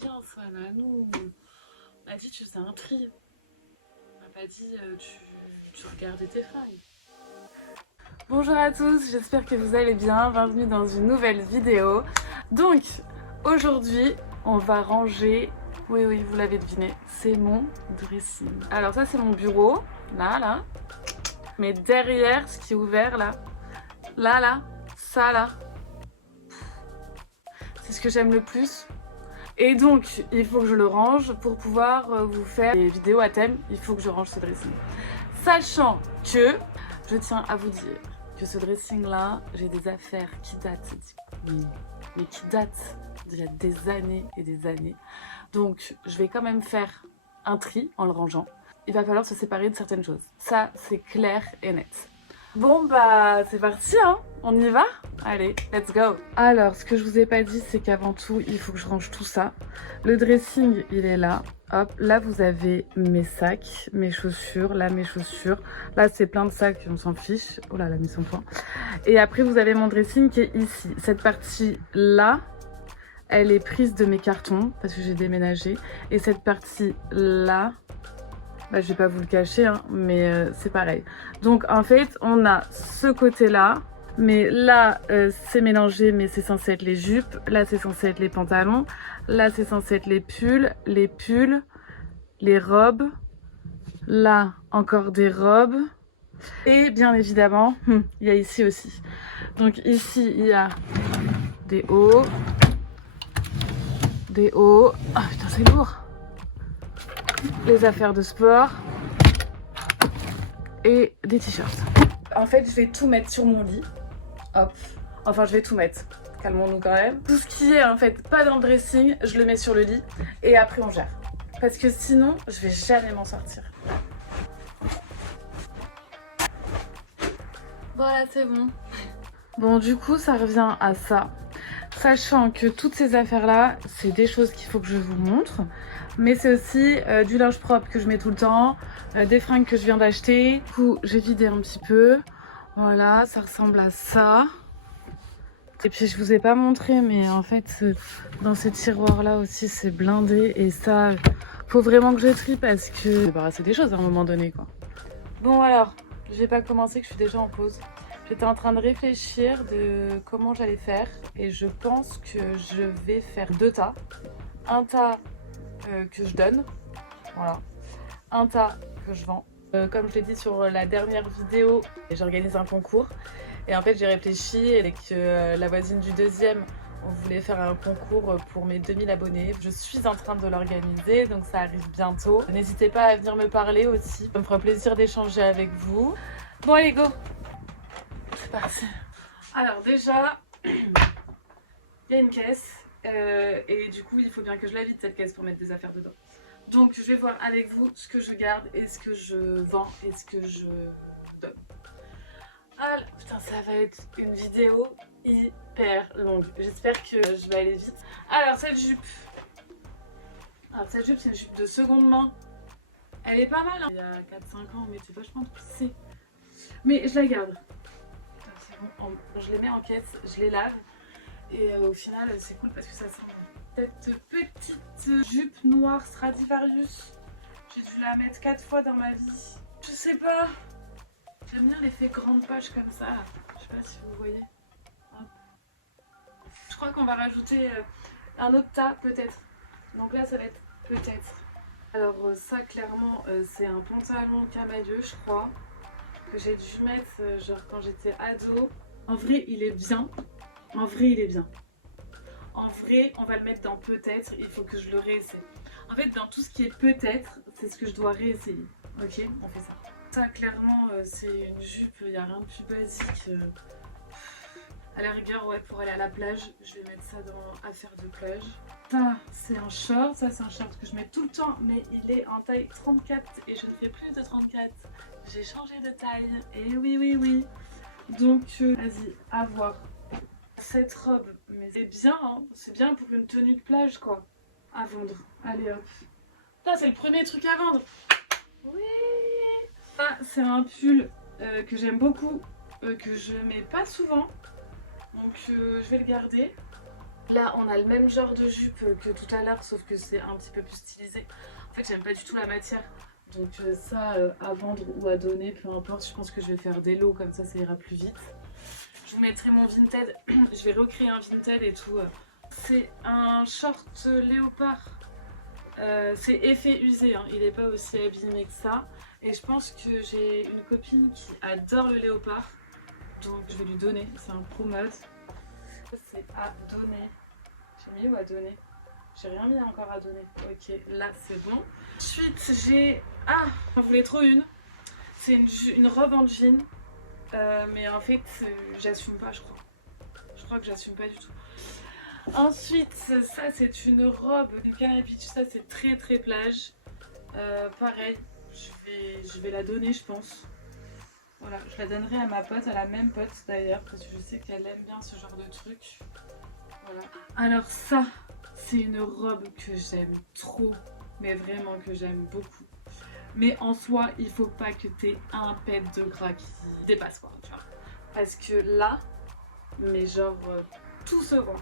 bien ça, là. Nous, on a dit tu faisais un tri. On n'a pas dit tu regardais tes fringues. Bonjour à tous, j'espère que vous allez bien. Bienvenue dans une nouvelle vidéo. Donc, aujourd'hui, on va ranger... Oui, vous l'avez deviné, c'est mon dressing. Alors ça, c'est mon bureau, là. Mais derrière, ce qui est ouvert, là, ça, là, c'est ce que j'aime le plus. Et donc, il faut que je le range pour pouvoir vous faire des vidéos à thème. Il faut que je range ce dressing. Sachant que, je tiens à vous dire que ce dressing-là, j'ai des affaires qui datent, mais qui datent d'il y a des années et des années. Donc, je vais quand même faire un tri en le rangeant. Il va falloir se séparer de certaines choses. Ça, c'est clair et net. Bon bah c'est parti hein, on y va? Allez, let's go. Alors ce que je vous ai pas dit c'est qu'avant tout il faut que je range tout ça. Le dressing il est là, hop, là vous avez mes sacs, mes chaussures, là mes chaussures, là c'est plein de sacs, on s'en fiche, oh là elle a mis son point. Et après vous avez mon dressing qui est ici, cette partie là, elle est prise de mes cartons parce que j'ai déménagé et cette partie là, bah, je vais pas vous le cacher, hein, mais c'est pareil. Donc en fait, on a ce côté-là, mais là, c'est mélangé, mais c'est censé être les jupes. Là, c'est censé être les pantalons. Là, c'est censé être les pulls, les robes. Là, encore des robes. Et bien évidemment, il y a ici aussi. Donc ici, il y a des hauts. Ah putain, c'est lourd. Les affaires de sport et des t-shirts. En fait, je vais tout mettre sur mon lit. Hop. Enfin, je vais tout mettre. Calmons-nous quand même. Tout ce qui est en fait pas dans le dressing, je le mets sur le lit et après on gère. Parce que sinon, je vais jamais m'en sortir. Voilà, c'est bon. Bon, du coup, ça revient à ça. Sachant que toutes ces affaires-là, c'est des choses qu'il faut que je vous montre. Mais c'est aussi du linge propre que je mets tout le temps, des fringues que je viens d'acheter. Du coup, j'ai vidé un petit peu. Voilà, ça ressemble à ça. Et puis, je vous ai pas montré, mais en fait, dans ces tiroirs-là aussi, c'est blindé. Et ça, faut vraiment que je trie parce que... je vais débarrasser des choses à un moment donné, quoi. Bon, alors, j'ai pas commencé, que je suis déjà en pause. J'étais en train de réfléchir de comment j'allais faire. Et je pense que je vais faire deux tas. Un tas que je donne, voilà, un tas que je vends. Comme je l'ai dit sur la dernière vidéo, j'organise un concours et en fait j'ai réfléchi avec la voisine du deuxième, on voulait faire un concours pour mes 2000 abonnés. Je suis en train de l'organiser, donc ça arrive bientôt. N'hésitez pas à venir me parler aussi, ça me fera plaisir d'échanger avec vous. Bon allez go, c'est parti. Alors déjà, il y a une caisse. Et du coup il faut bien que je la vide cette caisse pour mettre des affaires dedans. Donc je vais voir avec vous ce que je garde et ce que je vends et ce que je donne. Ah putain, ça va être une vidéo hyper longue. J'espère que je vais aller vite. Alors cette jupe. Alors cette jupe c'est une jupe de seconde main. Elle est pas mal hein. Il y a 4-5 ans mais c'est vachement plissé. Mais je la garde. C'est bon, je les mets en caisse, je les lave. Et au final, c'est cool parce que ça sent cette petite jupe noire Stradivarius. J'ai dû la mettre 4 fois dans ma vie. Je sais pas. J'aime bien l'effet grande page comme ça. Je sais pas si vous voyez. Hop. Je crois qu'on va rajouter un autre tas peut-être. Donc là, ça va être peut-être. Alors ça, clairement, c'est un pantalon camailleux, je crois. Que j'ai dû mettre genre quand j'étais ado. En vrai, il est bien. En vrai, il est bien. En vrai, on va le mettre dans peut-être, il faut que je le réessaye. En fait, dans tout ce qui est peut-être, c'est ce que je dois réessayer. Ok, on fait ça. Ça, clairement, c'est une jupe, il n'y a rien de plus basique. À la rigueur, ouais, pour aller à la plage, je vais mettre ça dans affaires de plage. Ça, c'est un short. Ça, c'est un short que je mets tout le temps, mais il est en taille 34 et je ne fais plus de 34. J'ai changé de taille. Et oui. Donc, vas-y, à voir. Cette robe, mais c'est bien, hein. C'est bien pour une tenue de plage, quoi. À vendre. Allez, hop. Ça, c'est le premier truc à vendre. Oui. Ça, c'est un pull que j'aime beaucoup, que je mets pas souvent. Donc, je vais le garder. Là, on a le même genre de jupe que tout à l'heure, sauf que c'est un petit peu plus stylisé. En fait, j'aime pas du tout la matière. Donc ça, à vendre ou à donner, peu importe, je pense que je vais faire des lots, comme ça ira plus vite. Je vous mettrai mon Vinted, je vais recréer un Vinted et tout. C'est un short léopard, c'est effet usé, hein. Il n'est pas aussi abîmé que ça. Et je pense que j'ai une copine qui adore le léopard, donc je vais lui donner, c'est un pro mode. C'est à donner. J'ai mis ou à donner? J'ai rien mis encore à donner. Ok, là c'est bon. Ensuite j'ai... Ah, j'en voulais trop une. C'est une robe en jean. Mais en fait, j'assume pas, je crois. Je crois que j'assume pas du tout. Ensuite, ça c'est une robe, une canne beach. Ça c'est très très plage. Pareil, je vais la donner, je pense. Voilà, je la donnerai à ma pote, à la même pote d'ailleurs, parce que je sais qu'elle aime bien ce genre de truc. Voilà. Alors ça, c'est une robe que j'aime trop, mais vraiment que j'aime beaucoup. Mais en soi, il faut pas que tu aies un pet de gras qui dépasse, quoi, tu vois. Parce que là, mais genre, tout se voit.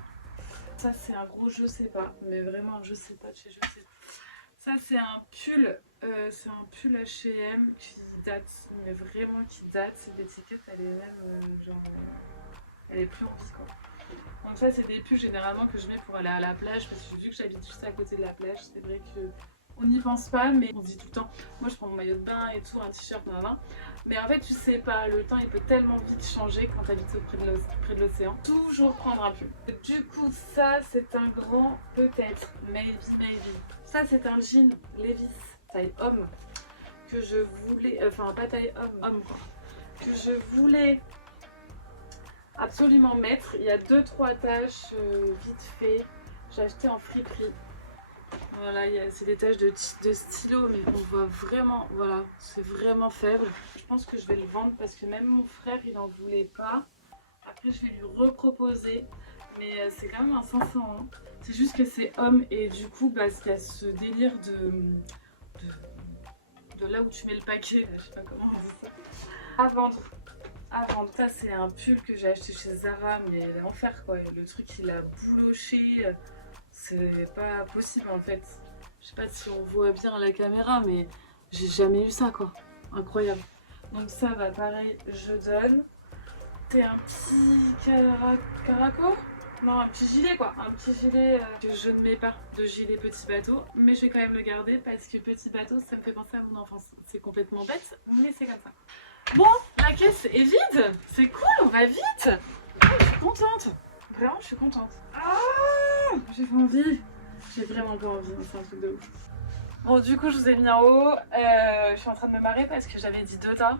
Ça, c'est un gros je sais pas, mais vraiment, je sais pas de chez je sais pas. Ça, c'est un pull H&M qui date, mais vraiment qui date. L'étiquette, elle est même, genre, elle est plus en vie, quoi. Donc ça, c'est des pulls généralement que je mets pour aller à la plage, parce que vu que j'habite juste à côté de la plage, c'est vrai que on n'y pense pas, mais on se dit tout le temps, moi je prends mon maillot de bain et tout, un t-shirt, mais en fait tu sais pas, le temps il peut tellement vite changer quand tu habites près de l'océan. Toujours prendre un pull. Du coup ça c'est un grand peut-être, maybe. Ça c'est un jean Levi's taille homme que je voulais, enfin pas taille homme quoi, que je voulais absolument mettre. Il y a 2-3 taches vite fait, j'ai acheté en friperie. Voilà, c'est des taches de stylo, mais on voit vraiment, voilà, c'est vraiment faible. Je pense que je vais le vendre parce que même mon frère, il en voulait pas. Après, je vais lui reproposer, mais c'est quand même un 500, hein. C'est juste que c'est homme et du coup, bah, il y a ce délire de là où tu mets le paquet, je sais pas comment on dit ça. À vendre. Ça, c'est un pull que j'ai acheté chez Zara, mais l'enfer quoi. Le truc, il a bouloché. C'est pas possible en fait. Je sais pas si on voit bien à la caméra, mais j'ai jamais eu ça quoi. Incroyable. Donc ça va pareil, je donne. C'est un petit caraco? Non, un petit gilet quoi. Un petit gilet que je ne mets pas de gilet petit bateau. Mais je vais quand même le garder parce que petit bateau, ça me fait penser à mon enfance. C'est complètement bête, mais c'est comme ça. Bon, la caisse est vide. C'est cool, on va vite. Je suis contente. Vraiment, je suis contente. J'ai pas envie. J'ai vraiment pas envie, c'est un truc de ouf. Bon, du coup, je vous ai mis en haut. Je suis en train de me marrer parce que j'avais dit 2 tas.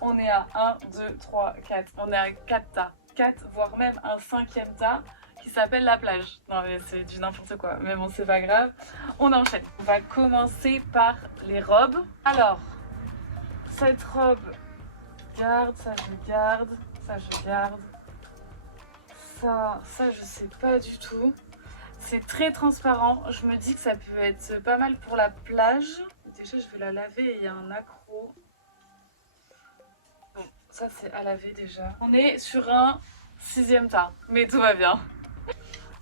On est à 1, 2, 3, 4. On est à 4 tas. 4, voire même un 5e tas qui s'appelle la plage. Non, mais c'est du n'importe quoi. Mais bon, c'est pas grave. On enchaîne. On va commencer par les robes. Alors, cette robe, garde. Ça, je garde. Ça, je garde. Ça, je sais pas du tout. C'est très transparent. Je me dis que ça peut être pas mal pour la plage. Déjà, je vais la laver et il y a un accro. Bon, ça, c'est à laver déjà. On est sur un 6e tas, mais tout va bien.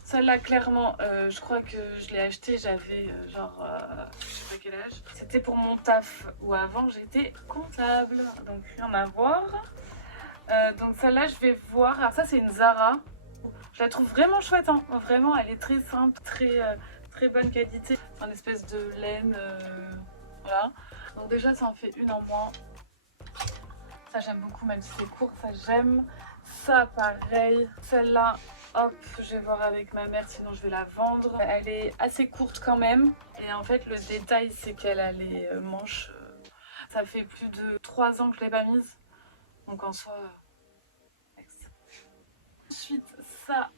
Celle-là, clairement, je crois que je l'ai achetée. J'avais genre, je sais pas quel âge. C'était pour mon taf où avant j'étais comptable. Donc, rien à voir. Donc, celle-là, je vais voir. Alors, ça, c'est une Zara. Je la trouve vraiment chouette, hein. Vraiment, elle est très simple, très bonne qualité. C'est une espèce de laine, voilà. Donc déjà, ça en fait une en moins. Ça, j'aime beaucoup, même si c'est court, ça j'aime. Ça, pareil. Celle-là, hop, je vais voir avec ma mère, sinon je vais la vendre. Elle est assez courte quand même. Et en fait, le détail, c'est qu'elle a les manches. Ça fait plus de 3 ans que je ne l'ai pas mise. Donc en soi... Ensuite, ça,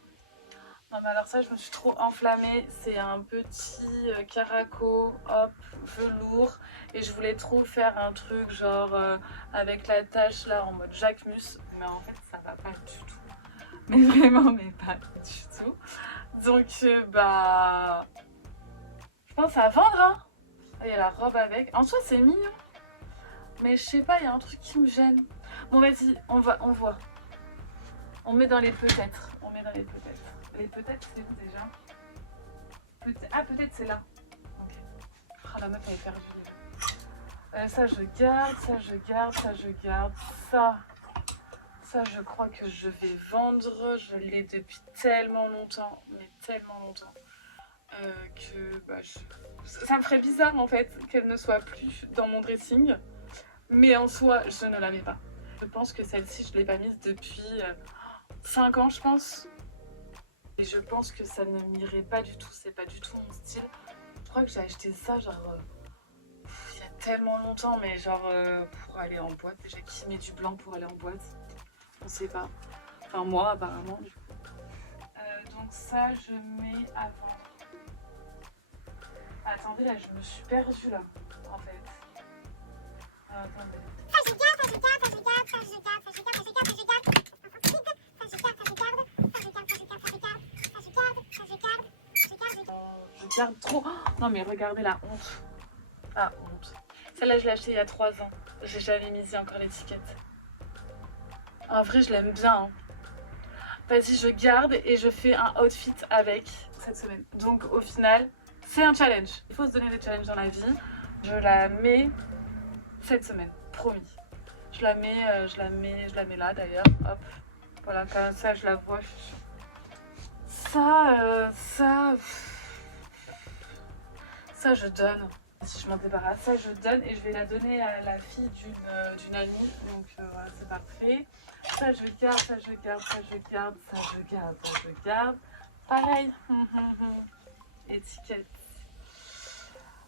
non mais alors ça je me suis trop enflammée, c'est un petit caraco, hop, velours, et je voulais trop faire un truc genre avec la tache là en mode Jacquemus, mais en fait ça va pas du tout, mais vraiment mais pas du tout, donc bah je pense à vendre, hein. Il y a la robe avec, en soi c'est mignon, mais je sais pas, il y a un truc qui me gêne. Bon vas-y, on voit. On met dans les peut-être. Et peut-être c'est où déjà? Ah, peut-être c'est là. Ok. Ah, la meuf elle est perdue. Ça je garde, ça je garde, ça je garde. Ça je crois que je vais vendre. Je l'ai depuis tellement longtemps, mais tellement longtemps. Que bah, ça me ferait bizarre en fait qu'elle ne soit plus dans mon dressing. Mais en soi, je ne la mets pas. Je pense que celle-ci, je ne l'ai pas mise depuis 5 ans, je pense. Et je pense que ça ne m'irait pas du tout. C'est pas du tout mon style. Je crois que j'ai acheté ça genre il y a tellement longtemps, mais genre pour aller en boîte. Déjà, qui met du blanc pour aller en boîte? On sait pas. Enfin, moi, apparemment, du coup. Donc ça, je mets à vendre. Attendez, là, je me suis perdue, là, en fait. Attendez. Je garde trop. Oh, non, mais regardez la honte. Ah, honte. Celle-là, je l'ai achetée il y a 3 ans. J'ai jamais mis encore l'étiquette. En vrai, je l'aime bien. Hein. Vas-y, je garde et je fais un outfit avec cette semaine. Donc, au final, c'est un challenge. Il faut se donner des challenges dans la vie. Je la mets cette semaine, promis. Je la mets là d'ailleurs. Hop, voilà, comme ça, je la vois. Je suis sûre. Ça, je donne. Si je m'en débarrasse, ça, je donne et je vais la donner à la fille d'une amie. Donc, voilà, c'est parfait. Ça, je garde, ça, je garde, ça, je garde, ça, je garde, ça, je garde. Pareil. Étiquette.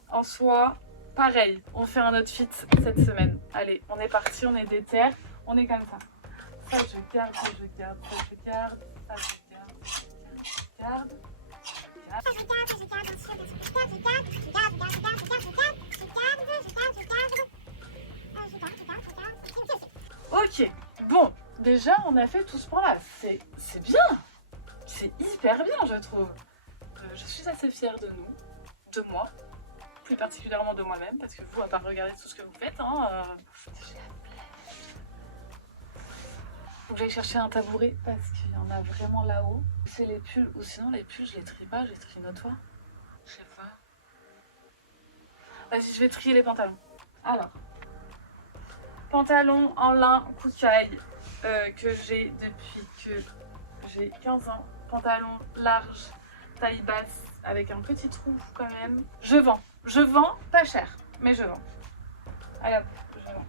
En soi, pareil. On fait un outfit cette semaine. Allez, on est parti, on est déter. On est comme ça. Ça, je garde, ça, je garde, ça, je garde, ça, je garde, je garde. Ok, bon, déjà on a fait tout ce point-là, c'est bien, c'est hyper bien je trouve. Je suis assez fière de nous, de moi, plus particulièrement de moi-même, parce que vous, à part regarder tout ce que vous faites, hein, j'ai la flemme. Faut que j'aille chercher un tabouret, parce qu'il y en a vraiment là-haut. C'est les pulls, ou sinon les pulls je les trie pas, je les trie une fois. Je sais pas. Vas-y, je vais trier les pantalons. Alors, pantalon en lin Koukaï que j'ai depuis que j'ai 15 ans. Pantalon large, taille basse, avec un petit trou quand même. Je vends pas cher, mais je vends. Allez hop, je vends.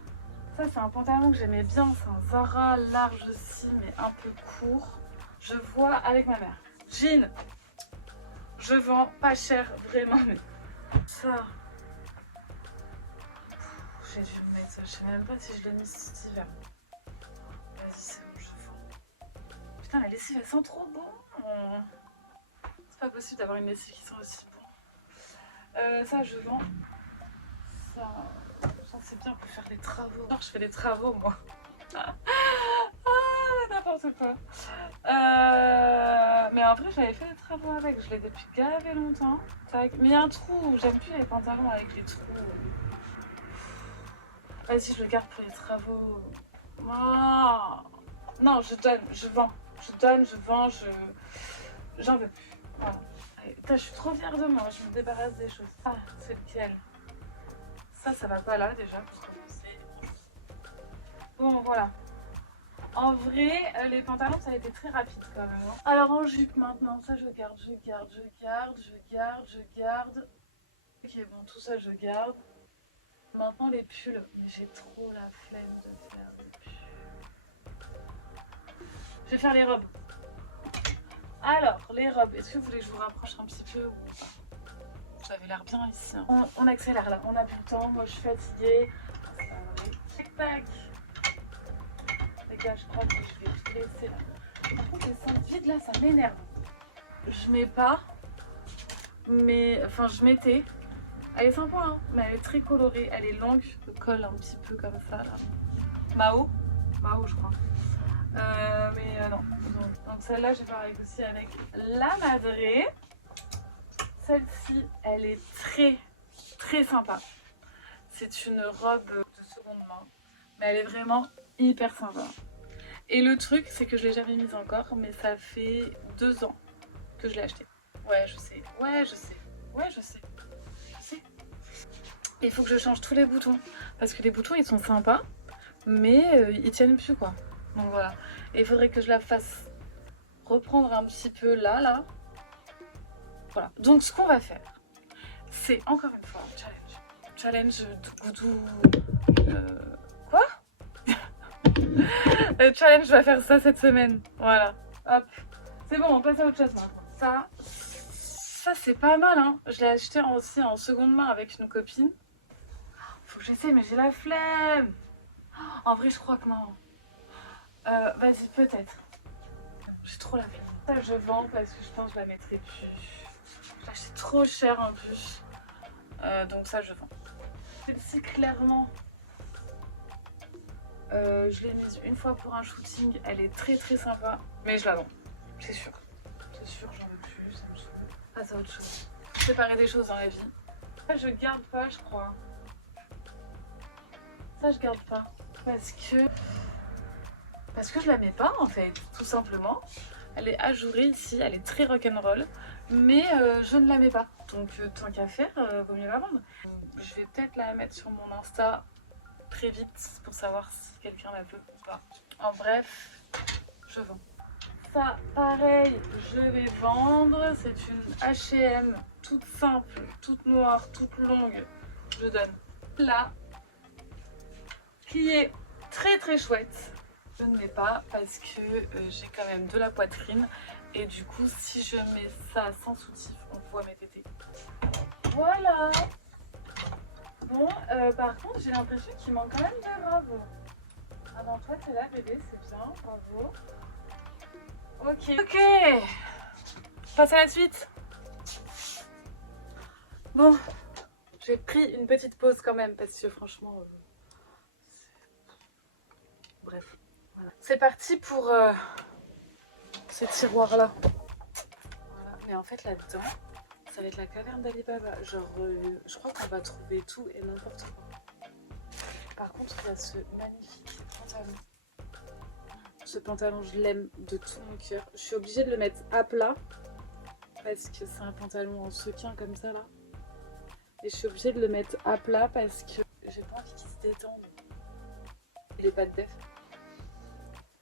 Ça c'est un pantalon que j'aimais bien, c'est un Zara large aussi, mais un peu court. Je vois avec ma mère. Jean, je vends pas cher, vraiment, mais ça... J'ai dû le mettre, je sais même pas si je l'ai mis cet hiver. Vas-y, c'est bon, je vends. Putain, la lessive elle sent trop bon. C'est pas possible d'avoir une lessive qui sent aussi bon. Ça, je vends. Ça c'est bien pour faire des travaux. Genre, je fais des travaux, moi. N'importe quoi. Mais en vrai, j'avais fait des travaux avec. Je l'ai depuis gavé longtemps. Mais il y a un trou. J'aime plus les pantalons avec les trous. Vas-y, je le garde pour les travaux. Oh. Non, je donne, je vends. Je donne, je vends, j'en veux plus. Voilà. Putain, je suis trop fière de moi, je me débarrasse des choses. Ah, c'est lequel? Ça va pas là déjà, pour commencer. Bon, voilà. En vrai, les pantalons, ça a été très rapide quand même. Hein. Alors en jupe maintenant, ça je garde, je garde, je garde, je garde, je garde. Ok, bon, tout ça je garde. Maintenant les pulls, mais j'ai trop la flemme de faire des pulls. Je vais faire les robes. Alors, les robes, est-ce que vous voulez que je vous rapproche un petit peu ou pas? Vous avez l'air bien ici. Hein. On accélère là, on a plus le temps, moi je suis fatiguée. Tac tac. Les gars, je crois que je vais tout laisser là. Par contre, les seins vides là, ça m'énerve. Je mets pas, mais enfin je mettais. Elle est sympa, hein, mais elle est très colorée, elle est longue, le col un petit peu comme ça là. Mao, je crois. Mais non. Donc celle-là, j'ai pareil aussi avec la Madré. Celle-ci, elle est très très sympa. C'est une robe de seconde main, mais elle est vraiment hyper sympa. Et le truc, c'est que je l'ai jamais mise encore, mais ça fait 2 ans que je l'ai acheté. Ouais, je sais. Ouais, je sais. Ouais, je sais. Je sais. Il faut que je change tous les boutons. Parce que les boutons, ils sont sympas. Mais ils tiennent plus, quoi. Donc voilà. Et il faudrait que je la fasse reprendre un petit peu là. Voilà. Donc ce qu'on va faire, c'est encore une fois un challenge. Challenge Doudou... Quoi Challenge, je vais faire ça cette semaine. Voilà. Hop. C'est bon, on passe à autre chose maintenant. Ça c'est pas mal, hein. Je l'ai acheté aussi en seconde main avec une copine. Faut que j'essaie, mais j'ai la flemme. En vrai, je crois que non. Vas-y, peut-être. J'ai trop la flemme. Ça, je vends parce que je pense que je la mettrai plus. Je l'ai acheté trop cher en plus. Donc ça, je vends. Celle-ci, clairement, je l'ai mise une fois pour un shooting. Elle est très très sympa. Mais je la vends. C'est sûr. C'est sûr, j'en veux plus. Ça me saoule. Ah, c'est autre chose. Séparer des choses dans la vie. Ça, je garde pas, je crois. Ça, je garde pas. Parce que je la mets pas, en fait. Tout simplement. Elle est ajourée ici. Elle est très rock'n'roll. Mais je ne la mets pas. Donc, tant qu'à faire, vaut mieux la vendre. Je vais peut-être la mettre sur mon Insta très vite pour savoir si quelqu'un la veut ou pas. En bref, je vends. Ça, pareil, je vais vendre. C'est une H&M toute simple, toute noire, toute longue. Je donne là, qui est très très chouette. Je ne mets pas parce que j'ai quand même de la poitrine. Et du coup, si je mets ça sans soutif, on voit mes tétés. Voilà. Bon, par contre, j'ai l'impression qu'il manque quand même de bravo. Ah non, toi, t'es là, bébé, c'est bien, bravo. Ok, passe à la suite. Bon, j'ai pris une petite pause quand même parce que franchement, bref. Voilà. C'est parti pour ces tiroirs-là. Voilà. Mais en fait, là-dedans, ça va être la caverne d'Ali Baba. Genre, je crois qu'on va trouver tout et n'importe quoi. Par contre, il y a ce magnifique pantalon. Ce pantalon, je l'aime de tout mon cœur. Je suis obligée de le mettre à plat parce que c'est un pantalon en sequin comme ça là. Et je suis obligée de le mettre à plat parce que j'ai pas envie qu'il se détende. Il est pas de def.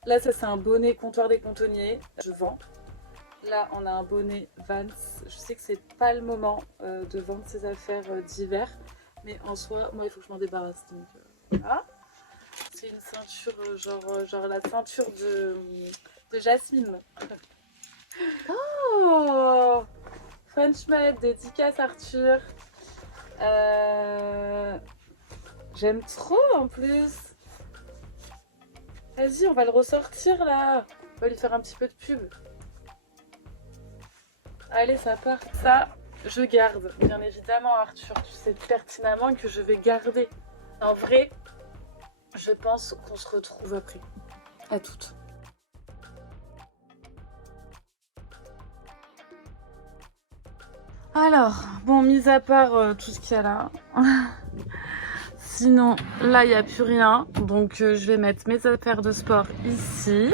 Là, ça c'est un bonnet comptoir des cantonniers. Je vends. Là, on a un bonnet Vans. Je sais que c'est pas le moment de vendre ces affaires d'hiver. Mais en soi, moi, il faut que je m'en débarrasse. Donc, voilà. C'est une ceinture, genre la ceinture de Jasmine. Oh, French Maid, dédicace Arthur. J'aime trop en plus. Vas-y, on va le ressortir là. On va lui faire un petit peu de pub. Allez, ça part. Ça, je garde. Bien évidemment, Arthur, tu sais pertinemment que je vais garder. En vrai, je pense qu'on se retrouve après. À toutes. Alors, bon, mis à part tout ce qu'il y a là. Sinon, là, il n'y a plus rien. Donc, je vais mettre mes affaires de sport ici.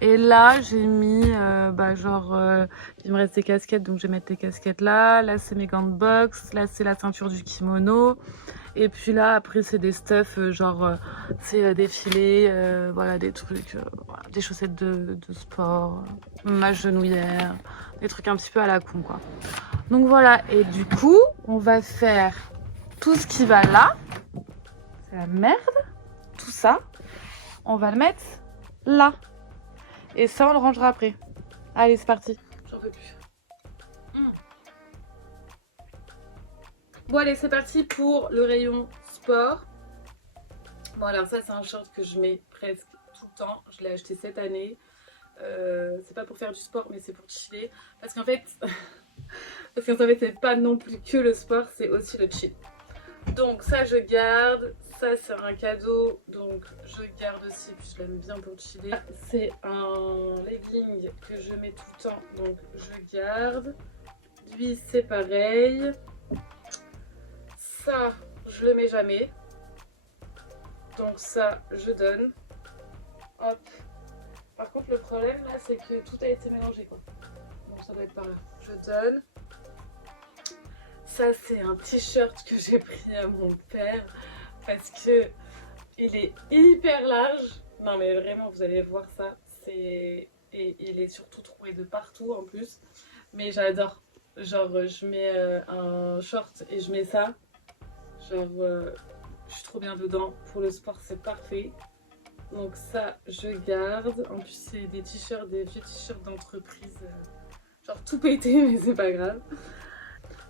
Et là, j'ai mis, il me reste des casquettes, donc je vais mettre les casquettes là. Là, c'est mes gants de boxe. Là, c'est la ceinture du kimono. Et puis là, après, c'est des stuffs, c'est des filets, voilà, des trucs, voilà, des chaussettes de sport, ma genouillère, des trucs un petit peu à la con, quoi. Donc voilà, et du coup, on va faire tout ce qui va là. C'est la merde. Tout ça, on va le mettre là. Et ça, on le rangera après. Allez, c'est parti. J'en veux plus. Bon, allez, c'est parti pour le rayon sport. Bon, alors ça, c'est un short que je mets presque tout le temps. Je l'ai acheté cette année. C'est pas pour faire du sport, mais c'est pour chiller. Parce qu'en fait, c'est pas non plus que le sport, c'est aussi le chill. Donc ça, je garde. Ça, c'est un cadeau, donc je garde aussi, puis je l'aime bien pour chiller. C'est un legging que je mets tout le temps, donc je garde. Lui, c'est pareil. Ça, je le mets jamais. Donc ça, je donne. Hop. Par contre, le problème, là, c'est que tout a été mélangé, quoi. Donc ça doit être par là. Je donne. Ça, c'est un t-shirt que j'ai pris à mon père parce que il est hyper large. Non, mais vraiment, vous allez voir ça. Et il est surtout troué de partout en plus. Mais j'adore. Genre, je mets un short et je mets ça. Genre, je suis trop bien dedans. Pour le sport, c'est parfait. Donc ça, je garde. En plus, c'est des t-shirts, des vieux t-shirts d'entreprise. Genre tout pété, mais c'est pas grave.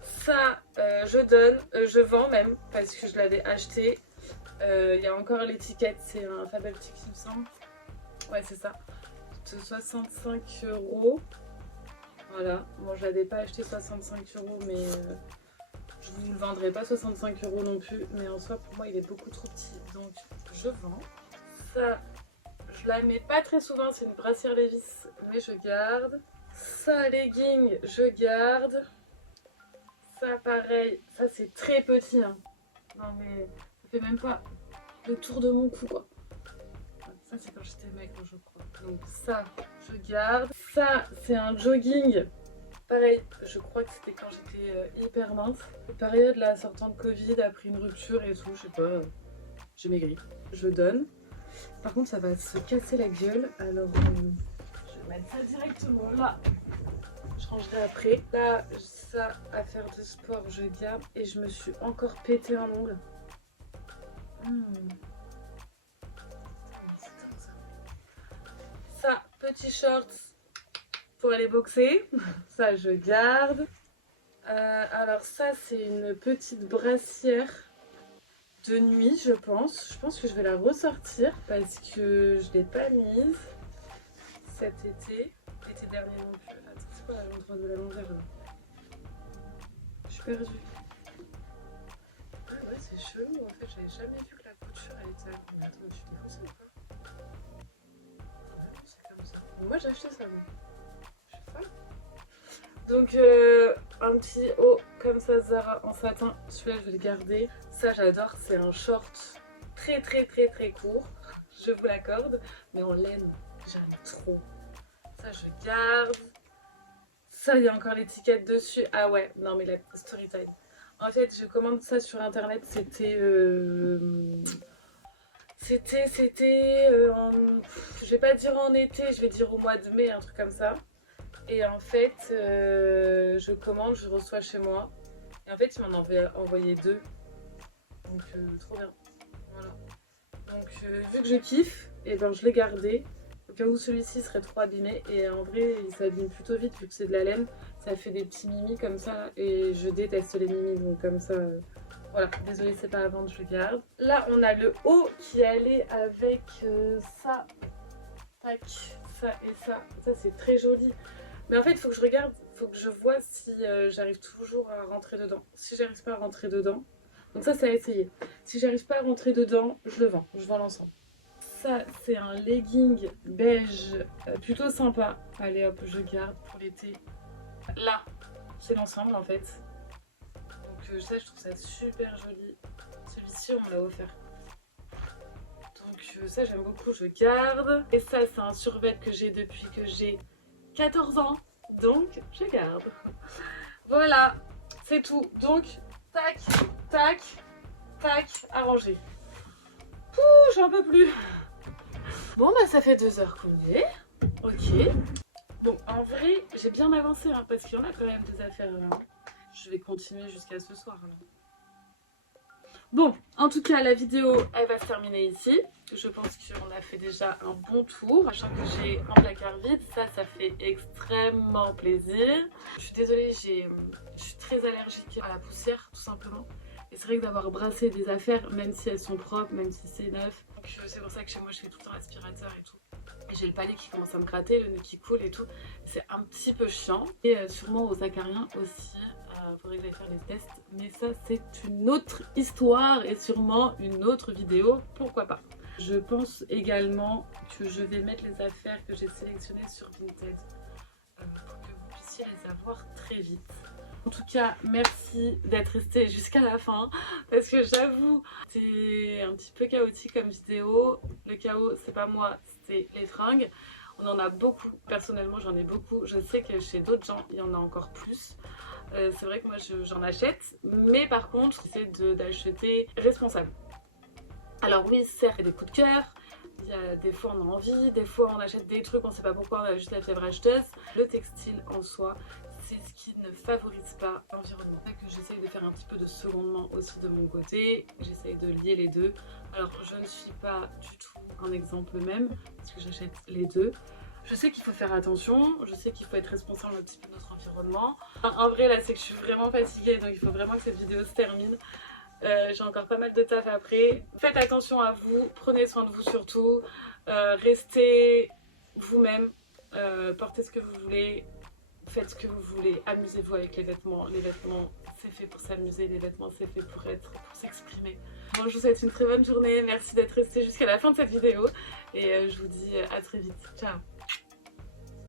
Ça, je donne, je vends même, parce que je l'avais acheté. Il y a encore l'étiquette, c'est un Fabeltic, il me semble. Ouais, c'est ça. De 65 €. Voilà. Bon, je l'avais pas acheté 65 €, mais je vous le vendrai pas 65 € non plus. Mais en soi, pour moi, il est beaucoup trop petit. Donc, je vends. Ça, je la mets pas très souvent, c'est une brassière Levi's, mais je garde. Ça, legging, je garde. Ça, pareil, ça c'est très petit, hein. Non mais ça fait même pas le tour de mon cou, quoi. Ça, c'est quand j'étais maigre, je crois. Donc ça, je garde. Ça, c'est un jogging. Pareil, je crois que c'était quand j'étais hyper mince. Période là, sortant de Covid, après une rupture et tout, je sais pas, j'ai maigri. Je donne. Par contre, ça va se casser la gueule, alors je vais mettre ça directement là. Je rangerai après. Là, ça, à faire de sport, je garde. Et je me suis encore pété un ongle. Ça, petit short pour aller boxer. Ça, je garde. Alors ça, c'est une petite brassière de nuit, je pense. Je pense que je vais la ressortir parce que je ne l'ai pas mise cet été. L'été dernier non plus. Attends, c'est quoi l'endroit de la longueur là? Je suis perdue. Ah ouais, c'est chelou en fait. J'avais jamais vu que la couture elle était là. Mais attends, je suis défoncée ou pas? Ouais, c'est comme ça. Bon, moi j'ai acheté ça, moi. Je suis folle. Donc un petit haut comme ça Zara en satin, celui-là je vais le garder. Ça j'adore, c'est un short très court, je vous l'accorde, mais en laine, j'aime trop. Ça je garde. Ça il y a encore l'étiquette dessus, ah ouais, non mais la story time. En fait je commande ça sur internet, c'était je vais pas dire en été, je vais dire au mois de mai, un truc comme ça. Et en fait, je commande, je reçois chez moi. Et en fait, il m'en avait envoyé 2. Donc, trop bien. Voilà. Donc, vu que je kiffe, et ben, je l'ai gardé. Au cas où celui-ci serait trop abîmé. Et en vrai, il s'abîme plutôt vite vu que c'est de la laine. Ça fait des petits mimis comme ça. Et je déteste les mimis. Donc, comme ça, voilà. Désolée, c'est pas à vendre, je le garde. Là, on a le haut qui allait avec ça. Tac, ça et ça. Ça, c'est très joli. Mais en fait, il faut que je regarde, il faut que je vois si j'arrive toujours à rentrer dedans. Si j'arrive pas à rentrer dedans, donc ça, c'est à essayer. Si j'arrive pas à rentrer dedans, je le vends. Je vends l'ensemble. Ça, c'est un legging beige plutôt sympa. Allez hop, je garde pour l'été. Là, c'est l'ensemble en fait. Donc ça, je trouve ça super joli. Celui-ci, on me l'a offert. Donc ça, j'aime beaucoup, je garde. Et ça, c'est un survêt que j'ai depuis que j'ai 14 ans, donc je garde. Voilà, c'est tout. Donc, tac, tac, tac, arrangé. Pouh, j'en peux plus. Bon, bah ça fait 2 heures qu'on y est. Ok. Bon, en vrai, j'ai bien avancé, hein, parce qu'il y en a quand même des affaires là. Je vais continuer jusqu'à ce soir. Là. Bon, en tout cas, la vidéo, elle va se terminer ici. Je pense qu'on a fait déjà un bon tour. Sachant que j'ai un placard vide, ça fait extrêmement plaisir. Je suis désolée, je suis très allergique à la poussière, tout simplement. Et c'est vrai que d'avoir brassé des affaires, même si elles sont propres, même si c'est neuf. Donc c'est pour ça que chez moi, je fais tout le temps l'aspirateur et tout. Et j'ai le palais qui commence à me gratter, le nez qui coule et tout. C'est un petit peu chiant. Et sûrement aux acariens aussi. Faudrait que j'aille faire les tests, mais ça c'est une autre histoire et sûrement une autre vidéo, pourquoi pas. Je pense également que je vais mettre les affaires que j'ai sélectionnées sur Vinted pour que vous puissiez les avoir très vite. En tout cas, merci d'être resté jusqu'à la fin parce que j'avoue, c'est un petit peu chaotique comme vidéo. Le chaos, c'est pas moi, c'est les fringues. On en a beaucoup, personnellement j'en ai beaucoup. Je sais que chez d'autres gens il y en a encore plus. C'est vrai que moi j'en achète, mais par contre c'est d'acheter responsable. Alors oui, certes, il y a des coups de cœur, il y a des fois on a envie, des fois on achète des trucs, on sait pas pourquoi, on a juste la fièvre acheteuse. Le textile en soi, c'est ce qui ne favorise pas l'environnement. C'est que j'essaye de faire un petit peu de secondement aussi de mon côté, j'essaye de lier les deux. Alors je ne suis pas du tout un exemple même, parce que j'achète les deux. Je sais qu'il faut faire attention, je sais qu'il faut être responsable un petit peu de notre environnement. En vrai là c'est que je suis vraiment fatiguée, donc il faut vraiment que cette vidéo se termine. J'ai encore pas mal de taf après. Faites attention à vous, prenez soin de vous surtout, restez vous-même, portez ce que vous voulez, faites ce que vous voulez, amusez-vous avec les vêtements. Les vêtements c'est fait pour s'amuser, les vêtements c'est fait pour s'exprimer. Bon, je vous souhaite une très bonne journée, merci d'être resté jusqu'à la fin de cette vidéo et je vous dis à très vite, ciao.